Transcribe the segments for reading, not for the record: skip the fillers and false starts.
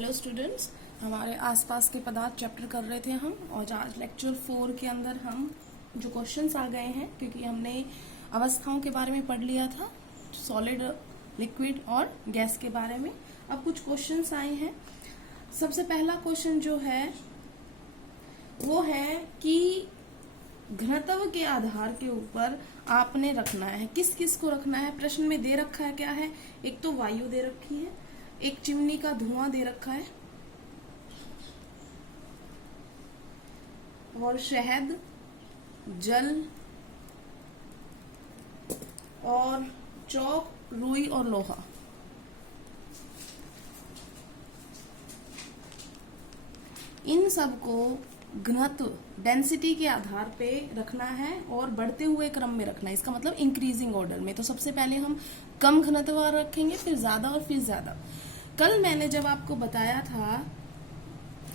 Hello students, हमारे आसपास के पदार्थ चैप्टर कर रहे थे हम। और आज लेक्चर 4 के अंदर हम जो क्वेश्चंस आ गए हैं, क्योंकि हमने अवस्थाओं के बारे में पढ़ लिया था, सॉलिड, लिक्विड और गैस के बारे में। अब कुछ क्वेश्चंस आए हैं। सबसे पहला क्वेश्चन जो है वो है कि घनत्व के आधार के ऊपर आपने रखना है, किस किस को रखना है। प्रश्न में दे रखा है क्या है, एक तो वायु दे रखी है, एक चिमनी का धुआं दे रखा है, और शहद, जल और चौक, रुई और लोहा। इन सबको घनत्व, डेंसिटी के आधार पे रखना है और बढ़ते हुए क्रम में रखना है। इसका मतलब इंक्रीजिंग ऑर्डर में। तो सबसे पहले हम कम घनत्व वाला रखेंगे, फिर ज्यादा और फिर ज्यादा। कल मैंने जब आपको बताया था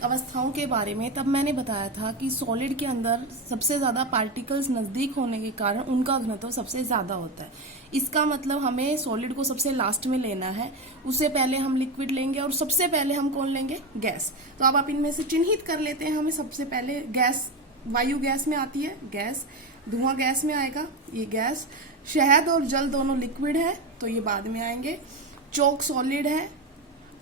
अवस्थाओं के बारे में, तब मैंने बताया था कि सॉलिड के अंदर सबसे ज्यादा पार्टिकल्स नजदीक होने के कारण उनका घनत्व सबसे ज्यादा होता है। इसका मतलब हमें सॉलिड को सबसे लास्ट में लेना है, उससे पहले हम लिक्विड लेंगे और सबसे पहले हम कौन लेंगे, गैस। तो अब आप इनमें से चिन्हित कर लेते हैं। हमें सबसे पहले गैस, वायु गैस में आती है, गैस, धुआं गैस में आएगा, ये गैस। शहद और जल दोनों लिक्विड है, तो ये बाद में आएंगे। चौक सॉलिड है,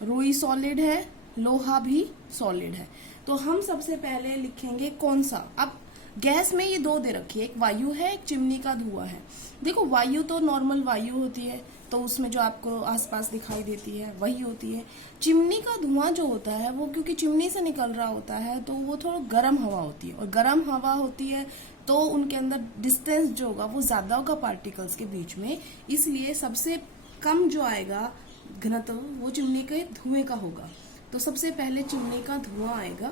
रुई सॉलिड है, लोहा भी सॉलिड है। तो हम सबसे पहले लिखेंगे कौन सा। अब गैस में ये दो दे रखी है, एक वायु है, एक चिमनी का धुआं है। देखो, वायु तो नॉर्मल वायु होती है, तो उसमें जो आपको आसपास दिखाई देती है वही होती है। चिमनी का धुआं जो होता है वो क्योंकि चिमनी से निकल रहा होता है, तो वो थोड़ा गर्म हवा होती है, और गर्म हवा होती है तो उनके अंदर डिस्टेंस जो होगा वो ज्यादा होगा पार्टिकल्स के बीच में। इसलिए सबसे कम जो आएगा घनत्व वो चिमनी के धुएं का होगा। तो सबसे पहले चिमनी का धुआं आएगा,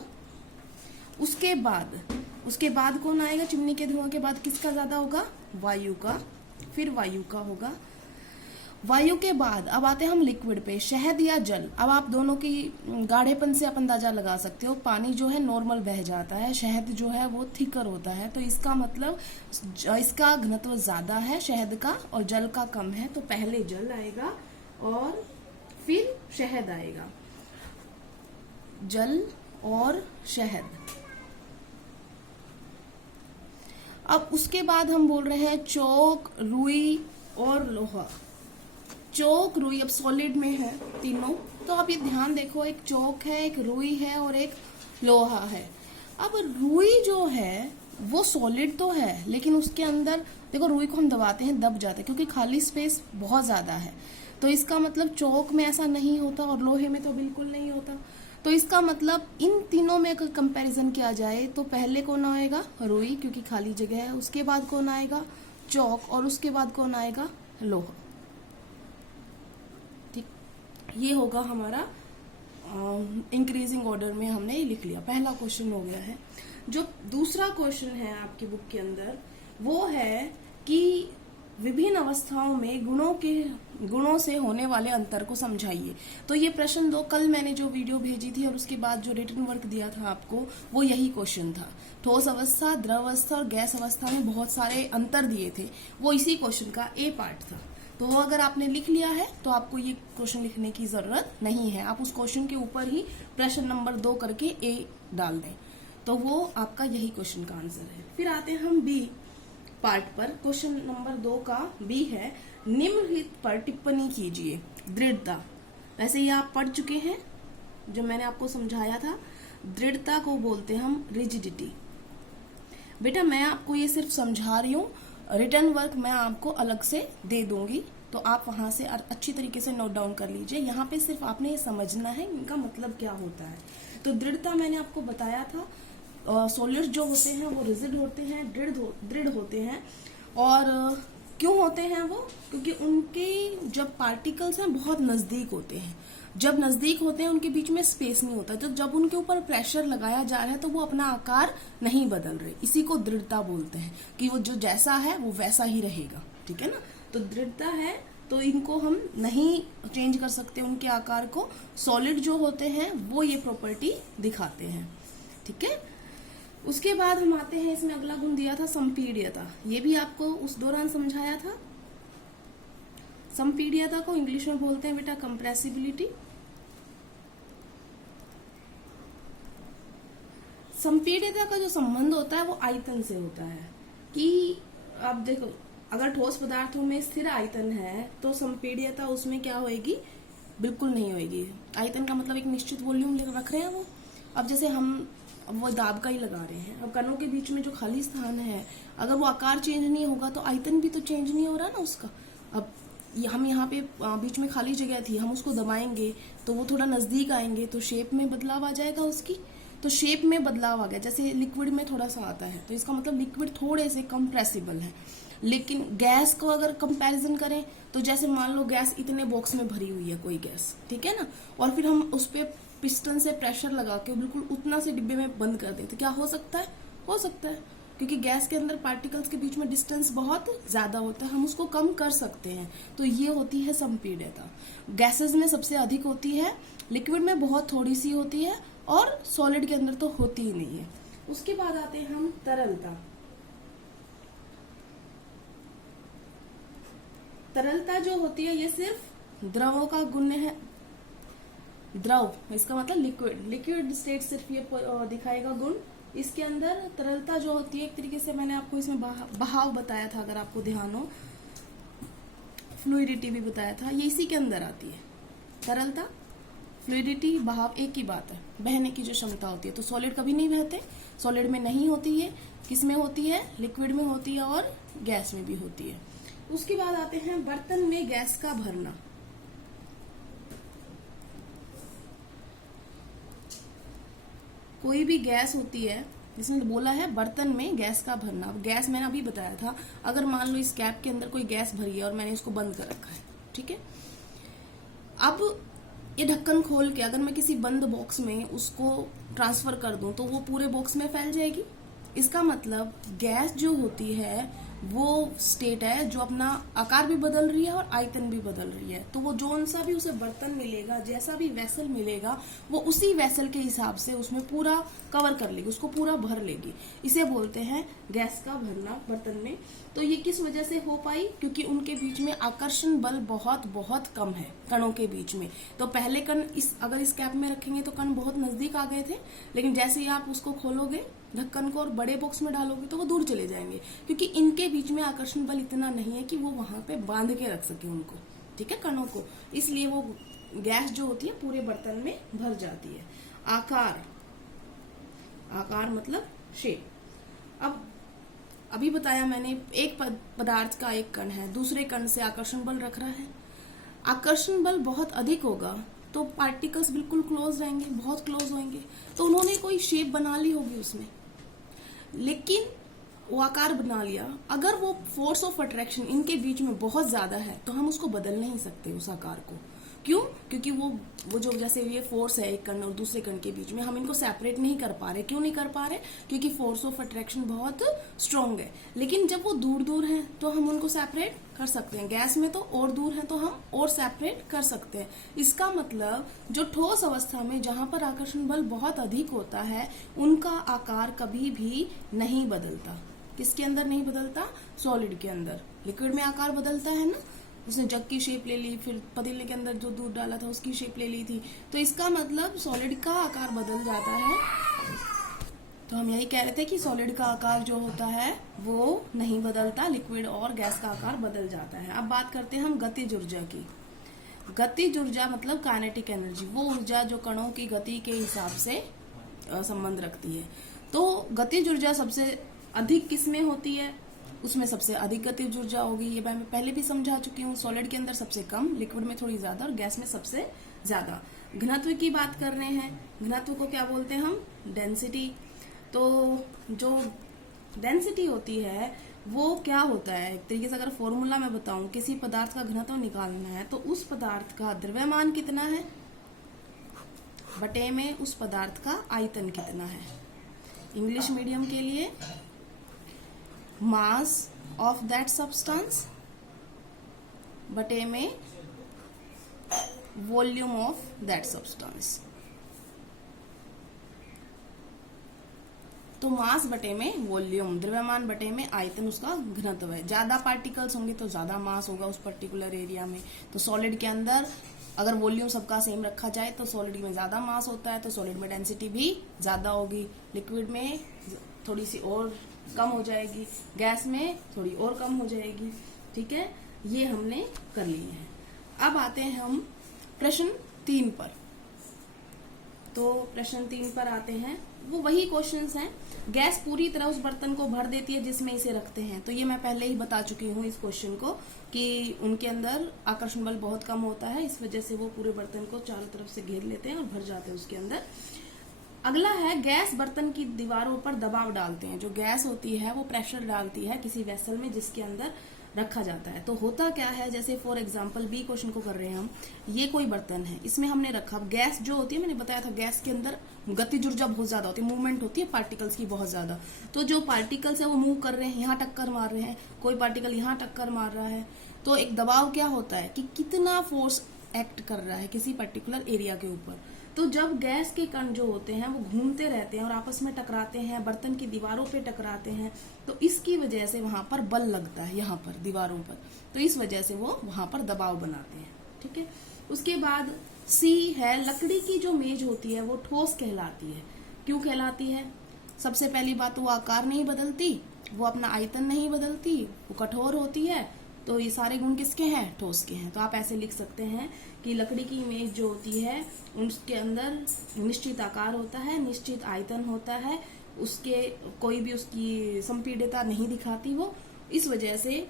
उसके बाद कौन आएगा। चिमनी के धुआं के बाद किसका ज्यादा होगा, वायु का, फिर वायु का होगा। वायु के बाद अब आते हैं हम लिक्विड पे, शहद या जल। अब आप दोनों की गाढ़ेपन से आप अंदाजा लगा सकते हो। पानी जो है नॉर्मल बह जाता है, शहद जो है वो थिकर होता है, तो इसका मतलब इसका घनत्व ज्यादा है शहद का, और जल का कम है। तो पहले जल आएगा और फिर शहद आएगा, जल और शहद। अब उसके बाद हम बोल रहे हैं चौक, रुई और लोहा। चौक, रुई अब सॉलिड में है तीनों, तो अब ये ध्यान देखो, एक चौक है, एक रुई है और एक लोहा है। अब रुई जो है वो सॉलिड तो है, लेकिन उसके अंदर देखो, रुई को हम दबाते हैं दब जाते हैं, क्योंकि खाली स्पेस बहुत ज्यादा है। तो इसका मतलब चौक में ऐसा नहीं होता और लोहे में तो बिल्कुल नहीं होता। तो इसका मतलब इन तीनों में अगर कंपैरिजन किया जाए तो पहले कौन आएगा, रुई, क्योंकि खाली जगह है। उसके बाद कौन आएगा, चौक, और उसके बाद कौन आएगा, लोहा। ठीक, ये होगा हमारा इंक्रीजिंग ऑर्डर में हमने लिख लिया। पहला क्वेश्चन हो गया है। जो दूसरा क्वेश्चन है आपकी बुक के अंदर वो है कि विभिन्न अवस्थाओं में गुणों से होने वाले अंतर को समझाइए। तो ये प्रश्न दो, कल मैंने जो वीडियो भेजी थी और उसके बाद जो रिटन वर्क दिया था आपको, वो यही क्वेश्चन था। ठोस अवस्था, द्रव अवस्था और गैस अवस्था में बहुत सारे अंतर दिए थे, वो इसी क्वेश्चन का ए पार्ट था। तो वो अगर आपने लिख लिया है तो आपको ये क्वेश्चन लिखने की जरूरत नहीं है, आप उस क्वेश्चन के ऊपर ही प्रश्न नंबर 2 करके ए डाल दें, तो वो आपका यही क्वेश्चन का आंसर है। फिर आते हैं हम बी पार्ट पर। क्वेश्चन नंबर 2 का बी है, निम्नलिखित पर टिप्पणी कीजिए। दृढ़ता, वैसे ये आप पढ़ चुके हैं, जो मैंने आपको समझाया था। दृढ़ता को बोलते हैं हम रिजिडिटी। बेटा मैं आपको ये सिर्फ समझा रही हूँ, रिटर्न वर्क मैं आपको अलग से दे दूंगी, तो आप वहां से अच्छी तरीके से नोट डाउन कर लीजिए। यहाँ पे सिर्फ आपने ये समझना है इनका मतलब क्या होता है। तो दृढ़ता मैंने आपको बताया था, सॉलिड्स जो होते हैं वो रिजिड होते हैं, दृढ़ होते हैं। और क्यों होते हैं वो, क्योंकि उनके जब पार्टिकल्स हैं बहुत नजदीक होते हैं। जब नजदीक होते हैं उनके बीच में स्पेस नहीं होता, तो जब उनके ऊपर प्रेशर लगाया जा रहा है तो वो अपना आकार नहीं बदल रहे। इसी को दृढ़ता बोलते हैं, कि वो जो जैसा है वो वैसा ही रहेगा। ठीक है ना, तो दृढ़ता है, तो इनको हम नहीं चेंज कर सकते उनके आकार को। सॉलिड जो होते हैं वो ये प्रॉपर्टी दिखाते हैं। ठीक है, उसके बाद हम आते हैं, इसमें अगला गुण दिया था संपीड्यता। ये भी आपको उस दौरान समझाया था। संपीड्यता को इंग्लिश में बोलते हैं बेटा कंप्रेसिबिलिटी। संपीड्यता का जो संबंध होता है वो आयतन से होता है। कि आप देखो, अगर ठोस पदार्थों में स्थिर आयतन है तो संपीड्यता उसमें क्या होएगी, बिल्कुल नहीं होएगी। आयतन का मतलब एक निश्चित वॉल्यूम रख रहे हैं वो। अब जैसे हम वो दाब का ही लगा रहे हैं, अब कणों के बीच में जो खाली स्थान है, अगर वो आकार चेंज नहीं होगा तो आयतन भी तो चेंज नहीं हो रहा ना उसका। अब हम यहाँ पे बीच में खाली जगह थी, हम उसको दबाएंगे तो वो थोड़ा नजदीक आएंगे तो शेप में बदलाव आ जाएगा उसकी। तो शेप में बदलाव आ गया, जैसे लिक्विड में थोड़ा सा आता है तो इसका मतलब लिक्विड थोड़े से कंप्रेसिबल है। लेकिन गैस को अगर कंपैरिजन करें तो जैसे मान लो गैस इतने बॉक्स में भरी हुई है कोई गैस, ठीक है ना, और फिर हम उस पर पिस्टन से प्रेशर लगा के बिल्कुल उतना से डिब्बे में बंद कर दें तो क्या हो सकता है? हो सकता है, क्योंकि गैस के अंदर पार्टिकल्स के बीच में डिस्टेंस बहुत ज्यादा होता है, हम उसको कम कर सकते हैं। तो ये होती है संपीड्यता। गैसेस में सबसे अधिक होती है, लिक्विड में बहुत थोड़ी सी होती है, और सॉलिड के अंदर तो होती ही नहीं है। उसके बाद आते हैं हम तरलता। तरलता जो होती है ये सिर्फ द्रवों का गुण है। द्रव इसका मतलब लिक्विड, लिक्विड स्टेट सिर्फ ये दिखाएगा गुण। इसके अंदर तरलता जो होती है, एक तरीके से मैंने आपको इसमें बहाव बताया था, अगर आपको ध्यान हो, फ्लूइडिटी भी बताया था, ये इसी के अंदर आती है। तरलता, फ्लूइडिटी, बहाव एक ही बात है, बहने की जो क्षमता होती है। तो सॉलिड कभी नहीं बहते, सॉलिड में नहीं होती है, किस में होती है? लिक्विड में होती है और गैस में भी होती है। उसके बाद आते हैं बर्तन में गैस का भरना। कोई भी गैस होती है, जिसमें बोला है बर्तन में गैस का भरना। अब गैस मैंने अभी बताया था, अगर मान लो इस कैप के अंदर कोई गैस भरी है और मैंने इसको बंद कर रखा है, ठीक है, अब ये ढक्कन खोल के अगर मैं किसी बंद बॉक्स में उसको ट्रांसफर कर दूं तो वो पूरे बॉक्स में फैल जाएगी। इसका मतलब गैस जो होती है वो स्टेट है जो अपना आकार भी बदल रही है और आयतन भी बदल रही है। तो वो जोन सा भी उसे बर्तन मिलेगा, जैसा भी वेसल मिलेगा, वो उसी वेसल के हिसाब से उसमें पूरा कवर कर लेगी, उसको पूरा भर लेगी। इसे बोलते हैं गैस का भरना बर्तन में। तो ये किस वजह से हो पाई? क्योंकि उनके बीच में आकर्षण बल बहुत बहुत कम है कणों के बीच में। तो पहले कण अगर इस कैप में रखेंगे तो कण बहुत नजदीक आ गए थे, लेकिन जैसे ही आप उसको खोलोगे ढक्कन को और बड़े बॉक्स में डालोगे तो वो दूर चले जाएंगे, क्योंकि इनके बीच में आकर्षण बल इतना नहीं है कि वो वहां पे बांध के रख सके उनको, ठीक है, कणों को। इसलिए वो गैस जो होती है पूरे बर्तन में भर जाती है। आकार, आकार मतलब शेप। अब अभी बताया मैंने, एक पदार्थ का एक कण है, दूसरे कण से आकर्षण बल रख रहा है। आकर्षण बल बहुत अधिक होगा तो पार्टिकल्स बिल्कुल क्लोज रहेंगे, बहुत क्लोज होंगे, तो उन्होंने कोई शेप बना ली होगी उसमें, लेकिन वो आकार बना लिया। अगर वो फोर्स ऑफ अट्रैक्शन इनके बीच में बहुत ज्यादा है तो हम उसको बदल नहीं सकते उस आकार को। क्यों? क्योंकि वो जो जैसे ये फोर्स है एक कण और दूसरे कण के बीच में, हम इनको सेपरेट नहीं कर पा रहे। क्यों नहीं कर पा रहे? क्योंकि फोर्स ऑफ अट्रैक्शन बहुत स्ट्रांग है। लेकिन जब वो दूर दूर हैं तो हम उनको सेपरेट कर सकते हैं। गैस में तो और दूर है तो हम और सेपरेट कर सकते हैं। इसका मतलब जो ठोस अवस्था में जहां पर आकर्षण बल बहुत अधिक होता है उनका आकार कभी भी नहीं बदलता। किसके अंदर नहीं बदलता? सॉलिड के अंदर। लिक्विड में आकार बदलता है ना, उसने जग की शेप ले ली, फिर पतीले के अंदर जो दूध डाला था उसकी शेप ले ली थी, तो इसका मतलब सॉलिड का आकार बदल जाता है। तो हम यही कह रहे थे कि सॉलिड का आकार जो होता है वो नहीं बदलता, लिक्विड और गैस का आकार बदल जाता है। अब बात करते हैं हम गतिज ऊर्जा की। गतिज ऊर्जा मतलब काइनेटिक एनर्जी, वो ऊर्जा जो कणों की गति के हिसाब से संबंध रखती है। तो गतिज ऊर्जा सबसे अधिक किसमें होती है? उसमें सबसे अधिक गतिज ऊर्जा होगी, ये मैं पहले भी समझा चुकी हूँ। सॉलिड के अंदर सबसे कम, लिक्विड में थोड़ी ज्यादा और गैस में सबसे ज्यादा। घनत्व की बात कर रहे हैं, घनत्व को क्या बोलते हैं हम? डेंसिटी। तो जो डेंसिटी होती है वो क्या होता है? एक तरीके से अगर फॉर्मूला मैं बताऊं, किसी पदार्थ का घनत्व निकालना है तो उस पदार्थ का द्रव्यमान कितना है बटे में उस पदार्थ का आयतन कितना है। इंग्लिश मीडियम के लिए मास ऑफ दैट सब्सटेंस बटे में वॉल्यूम ऑफ दैट सब्सटेंस। तो मास बटे में वॉल्यूम, द्रव्यमान बटे में आयतन उसका घनत्व है। ज्यादा पार्टिकल्स होंगे तो ज्यादा मास होगा उस पर्टिकुलर एरिया में। तो सॉलिड के अंदर अगर वॉल्यूम सबका सेम रखा जाए तो सॉलिड में ज्यादा मास होता है, तो सॉलिड में डेंसिटी भी ज्यादा होगी, लिक्विड में थोड़ी सी और कम हो जाएगी, गैस में थोड़ी और कम हो जाएगी। ठीक है, ये हमने कर लिए हैं। अब आते हैं हम प्रश्न 3 पर। तो प्रश्न 3 पर आते हैं, वो वही क्वेश्चंस हैं। गैस पूरी तरह उस बर्तन को भर देती है जिसमें इसे रखते हैं। तो ये मैं पहले ही बता चुकी हूँ इस क्वेश्चन को कि उनके अंदर आकर्षण बल बहुत कम होता है, इस वजह से वो पूरे बर्तन को चारों तरफ से घेर लेते हैं और भर जाते हैं उसके अंदर। अगला है, गैस बर्तन की दीवारों पर दबाव डालते हैं। जो गैस होती है वो प्रेशर डालती है किसी वेसल में जिसके अंदर रखा जाता है। तो होता क्या है, जैसे फॉर एग्जांपल बी क्वेश्चन को कर रहे हैं हम, ये कोई बर्तन है, इसमें हमने रखा। गैस जो होती है, मैंने बताया था गैस के अंदर गतिज ऊर्जा बहुत ज्यादा होती है, मूवमेंट होती है पार्टिकल्स की बहुत ज्यादा। तो जो पार्टिकल्स है वो मूव कर रहे हैं, यहाँ टक्कर मार रहे हैं, कोई पार्टिकल यहाँ टक्कर मार रहा है। तो एक दबाव क्या होता है कि कितना फोर्स एक्ट कर रहा है किसी पर्टिकुलर एरिया के ऊपर। तो जब गैस के कण जो होते हैं वो घूमते रहते हैं और आपस में टकराते हैं, बर्तन की दीवारों पे टकराते हैं, तो इसकी वजह से वहां पर बल लगता है, यहाँ पर दीवारों पर। तो इस वजह से वो वहां पर दबाव बनाते हैं। ठीक है, उसके बाद सी है, लकड़ी की जो मेज होती है वो ठोस कहलाती है। क्यों कहलाती है? सबसे पहली बात तो वो आकार नहीं बदलती, वो अपना आयतन नहीं बदलती, वो कठोर होती है। तो ये सारे गुण किसके हैं? ठोस के हैं। तो आप ऐसे लिख सकते हैं कि लकड़ी की मेज जो होती है उसके अंदर निश्चित आकार होता है, निश्चित आयतन होता है, उसके कोई भी उसकी संपीड़ितता नहीं दिखाती वो, इस वजह से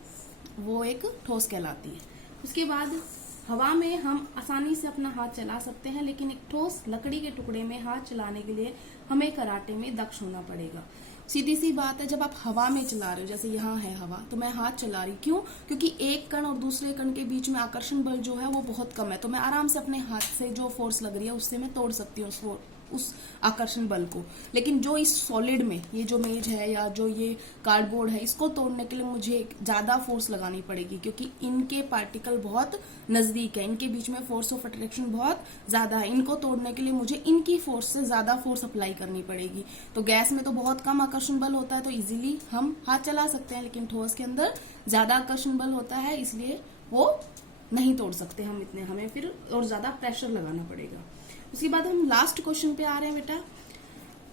वो एक ठोस कहलाती है। उसके बाद हवा में हम आसानी से अपना हाथ चला सकते हैं, लेकिन एक ठोस लकड़ी के टुकड़े में हाथ चलाने के लिए हमें कराटे में दक्ष होना पड़ेगा। सीधी सी बात है, जब आप हवा में चला रहे हो, जैसे यहाँ है हवा, तो मैं हाथ चला रही, क्यों? क्योंकि एक कण और दूसरे कण के बीच में आकर्षण बल जो है वो बहुत कम है। तो मैं आराम से अपने हाथ से जो फोर्स लग रही है उससे मैं तोड़ सकती हूँ उस आकर्षण बल को। लेकिन जो इस सॉलिड में, ये जो मेज है या जो ये कार्डबोर्ड है, इसको तोड़ने के लिए मुझे ज्यादा फोर्स लगानी पड़ेगी, क्योंकि इनके पार्टिकल बहुत नजदीक है, इनके बीच में फोर्स ऑफ अट्रैक्शन बहुत ज्यादा है। इनको तोड़ने के लिए मुझे इनकी फोर्स से ज्यादा फोर्स अप्लाई करनी पड़ेगी। तो गैस में तो बहुत कम आकर्षण बल होता है, तो इजीली हम हाथ चला सकते हैं, लेकिन ठोस के अंदर ज्यादा आकर्षण बल होता है, इसलिए वो नहीं तोड़ सकते हम इतने, हमें फिर और ज्यादा प्रेशर लगाना पड़ेगा। उसके बाद हम लास्ट क्वेश्चन पे आ रहे हैं बेटा।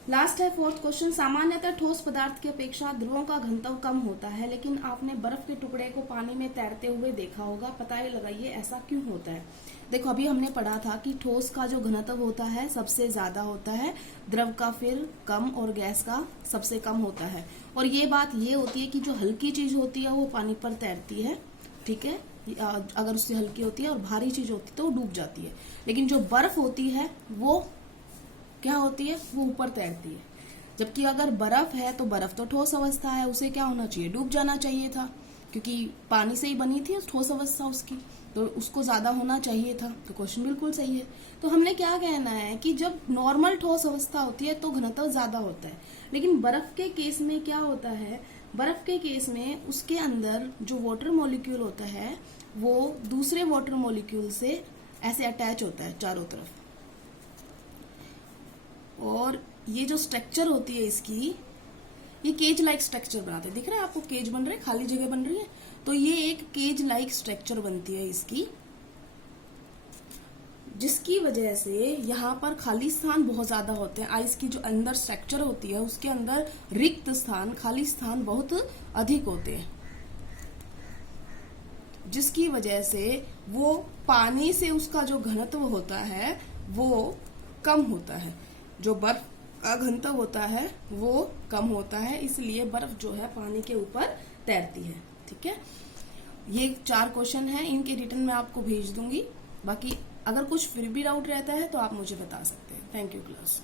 लास्ट है 4th क्वेश्चन। सामान्यतः ठोस पदार्थ की अपेक्षा ध्रुवों का घनत्व कम होता है, लेकिन आपने बर्फ के टुकड़े को पानी में तैरते हुए देखा होगा। पता लगाइए ऐसा क्यों होता है। देखो, अभी हमने पढ़ा था कि ठोस का जो घनत्व होता है सबसे ज्यादा होता है, द्रव का फिर कम और गैस का सबसे कम होता है। और ये बात ये होती है कि जो हल्की चीज होती है वो पानी पर तैरती है, ठीक है, अगर उससे हल्की होती है, और भारी चीज होती है तो वो डूब जाती है। लेकिन जो बर्फ होती है वो क्या होती है? वो ऊपर तैरती है। जबकि अगर बर्फ है तो बर्फ तो ठोस अवस्था है, उसे क्या होना चाहिए? डूब जाना चाहिए था, क्योंकि पानी से ही बनी थी ठोस अवस्था उसकी, तो उसको ज्यादा होना चाहिए था। तो क्वेश्चन बिल्कुल सही है। तो हमने क्या कहना है कि जब नॉर्मल ठोस अवस्था होती है तो घनत्व ज्यादा होता है, लेकिन बर्फ के केस में क्या होता है? बर्फ के केस में उसके अंदर जो वाटर मॉलिक्यूल होता है वो दूसरे वाटर मॉलिक्यूल से ऐसे अटैच होता है चारों तरफ, और ये जो स्ट्रक्चर होती है इसकी, ये केज लाइक स्ट्रक्चर बनाते हैं। दिख रहा है आपको? केज बन रहे, खाली जगह बन रही है, तो ये एक केज लाइक स्ट्रक्चर बनती है इसकी, जिसकी वजह से यहाँ पर खाली स्थान बहुत ज्यादा होते हैं। आइस की जो अंदर स्ट्रक्चर होती है उसके अंदर रिक्त स्थान, खाली स्थान बहुत अधिक होते हैं, जिसकी वजह से वो पानी से उसका जो घनत्व होता है वो कम होता है, जो बर्फ का घनत्व होता है वो कम होता है, इसलिए बर्फ जो है पानी के ऊपर तैरती है। ठीक है, ये 4 क्वेश्चन हैं, इनके रिटर्न मैं आपको भेज दूंगी। बाकी अगर कुछ फिर भी डाउट रहता है तो आप मुझे बता सकते हैं। Thank you class.